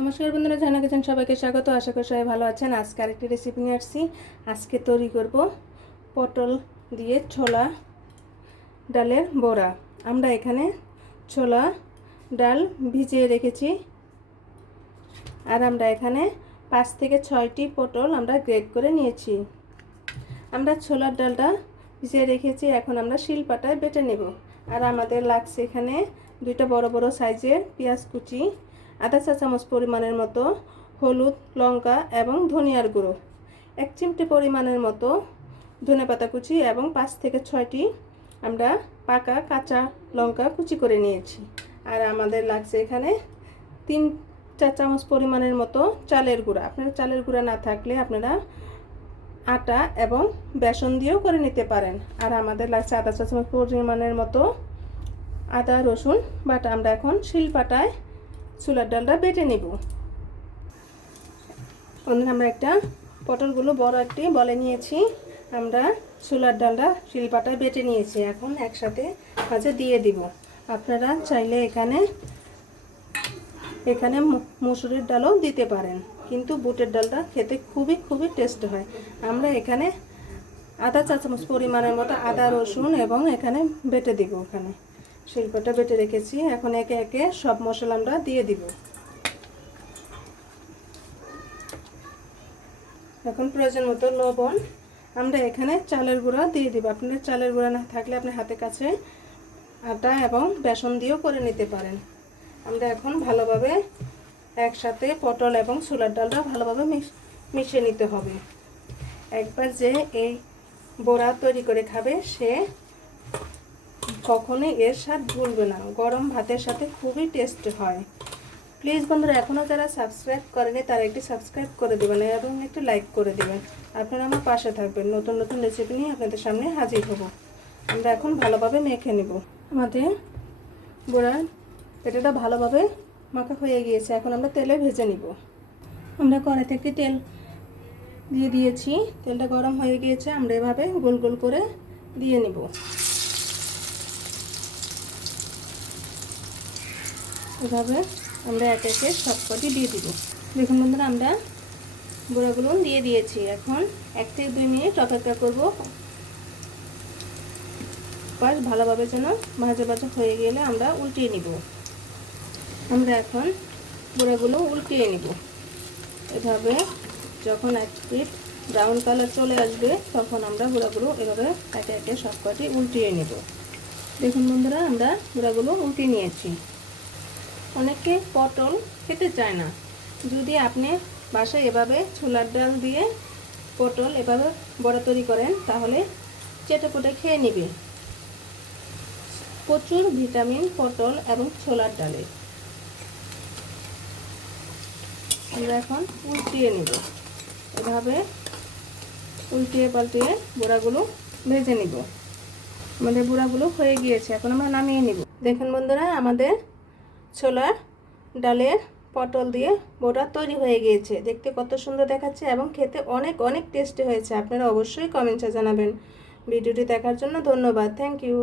নমস্কার বন্ধুরা, জানা গেছেন সবাইকে স্বাগত। আশা করি সবাই ভালো আছেন। আজকে আরেকটি রেসিপি নিয়ে আসছি। আজকে তৈরি করব পটল দিয়ে ছোলা ডালের বড়া। আমরা এখানে ছোলা ডাল ভিজিয়ে রেখেছি। আর আমরা এখানে পাঁচ থেকে ছয়টি পটল আমরা গ্রেড করে নিয়েছি। আমরা ছোলার ডালটা ভিজিয়ে রেখেছি। এখন আমরা শিলপাটায় বেটে নেব। আর আমাদের লাগছে এখানে দুইটা বড় বড় সাইজের পেঁয়াজ কুচি আধা চা, চামচ পরিমাণের মতো হলুদ, লঙ্কা এবং ধনিয়ার গুঁড়ো। এক চিমটে পরিমাণের মতো ধনে পাতা কুচি এবং পাঁচ থেকে ছয়টি আমরা পাকা কাঁচা লঙ্কা কুচি করে নিয়েছি। আর আমাদের লাগছে এখানে তিন চা, চামচ পরিমাণের মতো চালের গুঁড়া। আপনার চালের গুঁড়া না থাকলে আপনারা আটা এবং বেসন দিয়েও করে নিতে পারেন। আর আমাদের লাগছে আদা, চা, চামচ পরিমাণের মতো আদা, রসুন বাটা। আমরা এখন শিলপাটায় চুলার ডালটা বেটে নেব। বন্ধুরা আমরা একটা পটলগুলো বড় একটি বলে নিয়েছি। আমরা চুলার ডালটা শিলপাটায় বেটে নিয়েছি। এখন একসাথে মাঝে দিয়ে দিব। আপনারা চাইলে এখানে এখানে মুসুরের ডালও দিতে পারেন। কিন্তু বুটের ডালটা খেতে খুবই খুবই টেস্ট হয়। আমরা এখানে আদা চা চামচ পরিমাণের মতো আদা রসুন এবং এখানে বেটে দিব ওখানে। শিল্পটা বেটে রেখেছি। এখন একে একে সব মশলা আমরা দিয়ে দিব। এখন প্রয়োজন মতো লবণ। আমরা এখানে চালের গুঁড়া দিয়ে দিব। আপনার চালের গুঁড়া না থাকলে আপনি হাতে কাছে আটা এবং বেসন দিয়েও করে নিতে পারেন। আমরা এখন ভালোভাবে একসাথে পটল এবং ছোলার ডালটা ভালোভাবে মিশিয়ে নিতে হবে। একবার যে এই বড়া তৈরি করে খাবে, সে কখনোই এর স্বাদ ভুলবে না। গরম ভাতের সাথে খুবই টেস্ট হয়। প্লিজ বন্ধুরা, এখনও যারা সাবস্ক্রাইব করেনি, তারা একটি সাবস্ক্রাইব করে দেবেন এবং একটি লাইক করে দেবেন। আপনারা আমার পাশে থাকবেন। নতুন নতুন রেসিপি নিয়ে আপনাদের সামনে হাজির হব। আমরা এখন ভালোভাবে মেখে নেব। আমাদের গোড়ার পেটাটা ভালোভাবে মাখা হয়ে গিয়েছে। এখন আমরা তেলে ভেজে নিব। আমরা কড়াই থেকে তেল দিয়ে দিয়েছি। তেলটা গরম হয়ে গিয়েছে। আমরা এভাবে গোল গোল করে দিয়ে নিব। এভাবে আমরা এক একে সব সবকটি দিয়ে দিব। দেখুন বন্ধুরা, আমরা গুঁড়াগুলো দিয়ে দিয়েছি। এখন এক থেকে দুই মিনিট অপেক্ষা করব। পাশ ভালোভাবে যেন ভাজা ভাজা হয়ে গেলে আমরা উল্টিয়ে নিব। আমরা এখন গুঁড়াগুলো উল্টিয়ে নিব। এভাবে যখন এক পিট ব্রাউন কালার চলে আসবে, তখন আমরা গুঁড়াগুলো এভাবে একে একে সবকটি উল্টিয়ে নিব। দেখুন বন্ধুরা, আমরা গুঁড়াগুলো উল্টিয়ে নিয়েছি। অনেকে পটল খেতে চায় না। যদি আপনি বাসায় এভাবে ছোলার ডাল দিয়ে পটল এভাবে বড়া তৈরি করেন, তাহলে চেটে পুটে খেয়ে নিবে। প্রচুর ভিটামিন, পটল এবং ছোলার ডালে। আমরা এখন উল্টিয়ে নিব। এভাবে উল্টিয়ে পাল্টিয়ে বড়াগুলো ভেজে নিব। আমাদের বুড়াগুলো হয়ে গিয়েছে, এখন আমরা নামিয়ে নিব। দেখুন বন্ধুরা, আমাদের ছোলার ডালের পটল দিয়ে বড়া তৈরি হয়ে গিয়েছে। দেখতে কত সুন্দর দেখাচ্ছে এবং খেতে অনেক অনেক টেস্টি হয়েছে। আপনারা অবশ্যই কমেন্টসে জানাবেন। ভিডিওটি দেখার জন্য ধন্যবাদ। Thank you.